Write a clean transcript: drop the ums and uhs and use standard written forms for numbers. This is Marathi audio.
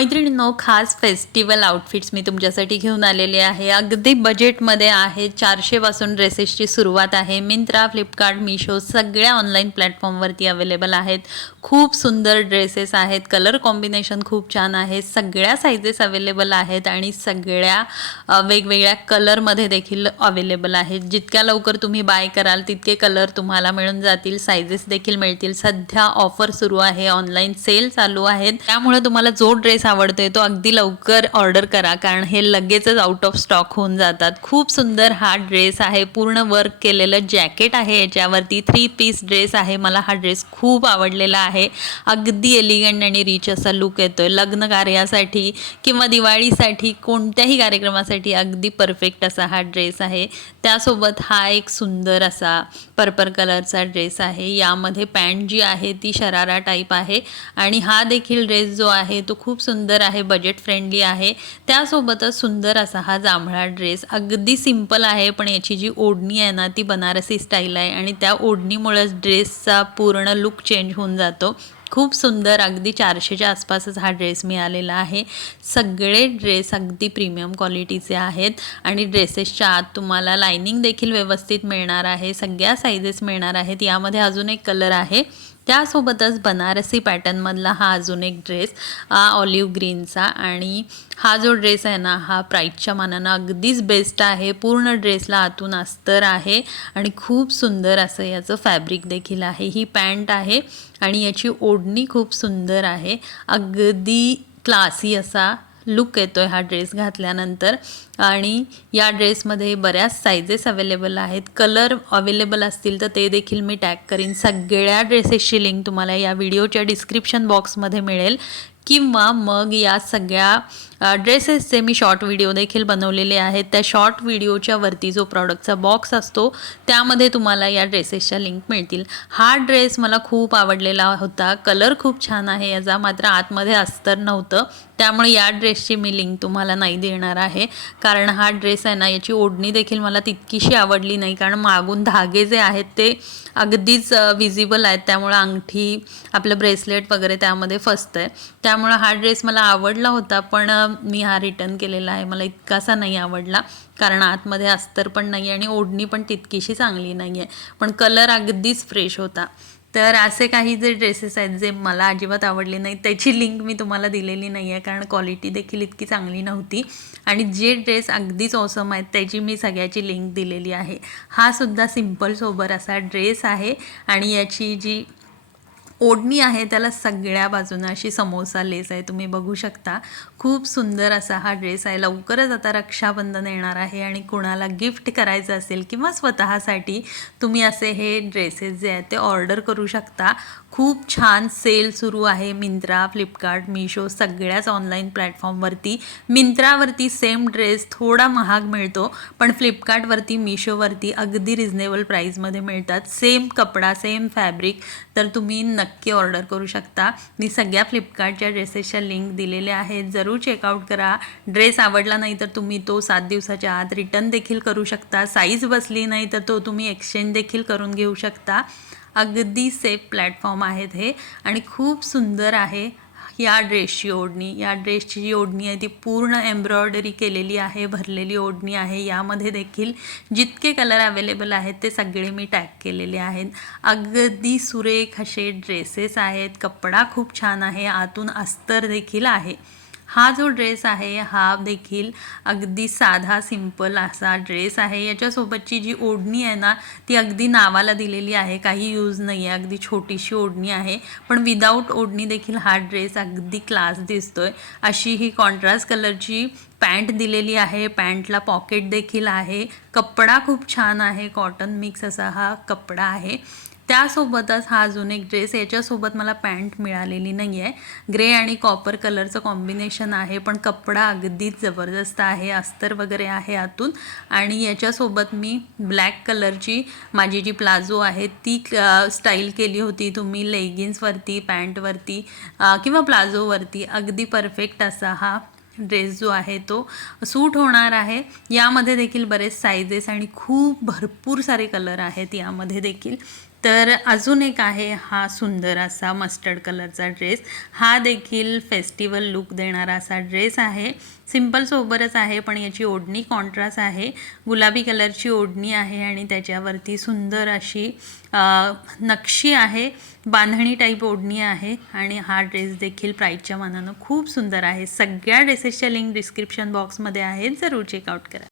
मैत्रिणींनो, खास फेस्टिवल आउटफिट्स मी तुमच्यासाठी घेऊन आलेले आहे। अगदी बजेटमध्ये आहे। 400 पासून ड्रेसेसची सुरुवात आहे। मिंत्रा, फ्लिपकार्ट, मीशो सगळ्या ऑनलाईन प्लॅटफॉर्मवरती अवेलेबल आहेत। खूप सुंदर ड्रेसेस आहेत। कलर कॉम्बिनेशन खूप छान आहे। सगळ्या साइजेस अवेलेबल आहेत आणि सगळ्या वेगवेगळ्या कलरमध्ये देखील अवेलेबल आहेत। जितक्या लवकर तुम्ही बाय कराल तितके कलर तुम्हाला मिळून जातील, साइजेस देखील मिळतील। सध्या ऑफर सुरू आहे, ऑनलाईन सेल चालू आहेत, त्यामुळे तुम्हाला जो ड्रेस आवडतोय तो अगदी लवकर ऑर्डर करा, कारण हे लगेचच आउट ऑफ स्टॉक होऊन जातात। खूप सुंदर हा ड्रेस आहे। पूर्ण वर्क केलेलं जॅकेट आहे, याच्यावरती 3 पीस ड्रेस आहे। मला हा ड्रेस खूप आवडलेला आहे। अगदी एलिगंट आणि रिच असा लुक येतोय। लग्न कार्यासाठी किंवा दिवाळीसाठी कोणत्याही कार्यक्रमासाठी अगदी परफेक्ट असा हा ड्रेस आहे। त्यासोबत हा एक सुंदर असा पर्पल कलरचा ड्रेस आहे। यामध्ये पॅन्ट जी आहे ती शरारा टाईप आहे आणि हा देखील ड्रेस जो आहे तो खूप सुंदर आहे, बजेट फ्रेंडली आहे। त्यासोबतच सुंदर असा हा जांभळा ड्रेस अगदी सिंपल आहे, पण याची जी ओढणी आहे ना ती बनारसी स्टाईल आहे आणि त्या ओढणीमुळेच ड्रेसचा पूर्ण लुक चेंज होऊन जातो। खूप सुंदर, अगदी 400च्या आसपासच हा ड्रेस मिळालेला आहे। सगळे ड्रेस अगदी प्रीमियम क्वालिटीचे आहेत आणि ड्रेसेसच्या आत तुम्हाला लाइनिंग देखील व्यवस्थित मिळणार आहे। सगळ्या साइजेस मिळणार आहेत। यामध्ये अजून एक कलर आहे, त्यासोबतच बनारसी पॅटर्नमधला हा अजून एक ड्रेस ऑलिव्ह ग्रीनचा। आणि हा जो ड्रेस आहे ना हा प्राईसच्या मानानं अगदीच बेस्ट आहे। पूर्ण ड्रेसला आतून अस्तर आहे आणि खूप सुंदर असं याचं फॅब्रिक देखील आहे। ही पॅन्ट आहे आणि याची ओढणी खूप सुंदर आहे। अगदी क्लासी असा लुक येतोय हा ड्रेस घातल्यानंतर। आणि या ड्रेसमध्ये बऱ्याच साइजेस अवेलेबल आहेत। कलर अवेलेबल असतील तर ते देखील मी टॅग करीन। सगळ्या ड्रेसेसची लिंक तुम्हाला या व्हिडिओच्या डिस्क्रिप्शन बॉक्समध्ये मिळेल, किंवा मग या सगळ्या ड्रेसेसचे मी शॉर्ट व्हिडिओ देखील बनवलेले आहेत। त्या शॉर्ट व्हिडिओच्या वरती जो प्रॉडक्टचा बॉक्स असतो त्यामध्ये तुम्हाला या ड्रेसेसच्या लिंक मिळतील। हा ड्रेस मला खूप आवडलेला होता। कलर खूप छान आहे याचा, मात्र आतमध्ये अस्तर नव्हतं, त्यामुळे या ड्रेसची मी लिंक तुम्हाला नाही देणार आहे। कारण हा ड्रेस आहे ना याची ओढणी देखील मला तितकीशी आवडली नाही, कारण मागून धागे जे आहेत ते अगदीच विजिबल आहेत, त्यामुळे अंगठी, आपलं ब्रेसलेट वगैरे त्यामध्ये फसतंय। त्यामुळे हा ड्रेस मला आवडला होता, पण मी हा रिटर्न केलेला आहे। मला इतकासा नाही आवडला, कारण आतमध्ये अस्तर पण नाही आणि ओढणी पण तितकीशी चांगली नाही आहे, पण कलर अगदीच फ्रेश होता। तर असे काही जे ड्रेसेस आहेत जे मला अजिबात आवडले नाही त्याची लिंक मी तुम्हाला दिलेली नाही आहे, कारण क्वालिटी देखील इतकी चांगली नव्हती। आणि जे ड्रेस अगदीच ऑसम आहेत त्याची मी सगळ्याची लिंक दिलेली आहे। हा सुद्धा सिंपल सोबर असा ड्रेस आहे आणि याची जी ओढणी आहे त्याला सगळ्या बाजूनं अशी समोसा लेस आहे, तुम्ही बघू शकता। खूप सुंदर असा हा ड्रेस आहे। लवकरच आता रक्षाबंधन येणार आहे आणि कोणाला गिफ्ट करायचं असेल किंवा स्वतःसाठी तुम्ही असे हे ड्रेसेस जे आहेत ते ऑर्डर करू शकता। खूप छान सेल सुरू आहे मिंत्रा, फ्लिपकार्ट, मीशो सगळ्याच ऑनलाईन प्लॅटफॉर्मवरती। मिंत्रावरती सेम ड्रेस थोडा महाग मिळतो, पण फ्लिपकार्टवरती, मीशोवरती अगदी रिजनेबल प्राईजमध्ये मिळतात। सेम कपडा, सेम फॅब्रिक, तर तुम्ही नक्की ऑर्डर करू शकता। मी सगळ्या फ्लिपकार्टच्या ड्रेसेसच्या लिंक दिलेल्या आहेत, जरूर चेकआउट करा। ड्रेस आवडला नाही तर तुम्ही तो 7 दिवसाच्या आत रिटर्न देखील करू शकता। साईज बसली नाही तर तो तुम्ही एक्सचेंज देखील करून घेऊ शकता। अगदी सेफ प्लॅटफॉर्म आहेत हे आणि खूप सुंदर आहे। या ड्रेसची ओढणी, या ड्रेसची जी ओढणी आहे ती पूर्ण एम्ब्रॉयडरी केलेली आहे, भरलेली ओढणी आहे। यामध्ये देखील जितके कलर अवेलेबल आहेत ते सगळे मी टॅग केलेले आहेत। अगदी सुरेख असे ड्रेसेस आहेत। कपडा खूप छान आहे, आतून अस्तर देखील आहे। हा जो ड्रेस आहे हा देखील अगदी साधा सिंपल असा ड्रेस आहे। याच्यासोबतची जी ओढणी आहे ना ती अगदी नावाला दिलेली आहे, काही यूज नाही आहे, अगदी छोटीशी ओढणी आहे। पण विदाऊट ओढणी देखील हा ड्रेस अगदी क्लास दिसतोय। अशी ही कॉन्ट्रास्ट कलरची पॅन्ट दिलेली आहे। पॅन्टला पॉकेट देखील आहे। कपडा खूप छान आहे, कॉटन मिक्स असा हा कपडा आहे। त्यासोबतच हा अजून एक ड्रेस, याच्यासोबत मला पॅन्ट मिळालेली नाही आहे। ग्रे आणि कॉपर कलरचं कॉम्बिनेशन आहे, पण कपडा अगदीच जबरदस्त आहे, अस्तर वगैरे आहे आतून। आणि याच्यासोबत मी ब्लॅक कलरची माझी जी प्लाझो आहे ती स्टाईल केली होती। तुम्ही लेगिन्सवरती, पॅन्टवरती किंवा प्लाझोवरती अगदी परफेक्ट असा हा ड्रेस जो आहे तो सूट होणार आहे। यामध्ये देखील बरेच साइजेस आणि खूप भरपूर सारे कलर आहेत यामध्ये देखील। तर अजून एक आहे हा सुंदर असा मस्टर्ड कलरचा ड्रेस. हा देखील फेस्टिवल लुक देणारा असा ड्रेस आहे. सिंपल सोबरच आहे, पण याची ओढणी कॉन्ट्रास्ट आहे. गुलाबी कलरची ओढणी आहे आणि त्याच्यावरती सुंदर अशी नक्षी आहे. बांधणी टाईप ओढणी आहे आणि हा ड्रेस देखील प्राईसच्या मानानं खूप सुंदर आहे. सगळ्या ड्रेसेसच्या लिंक डिस्क्रिप्शन बॉक्समध्ये आहेत, जरूर चेकआउट करा.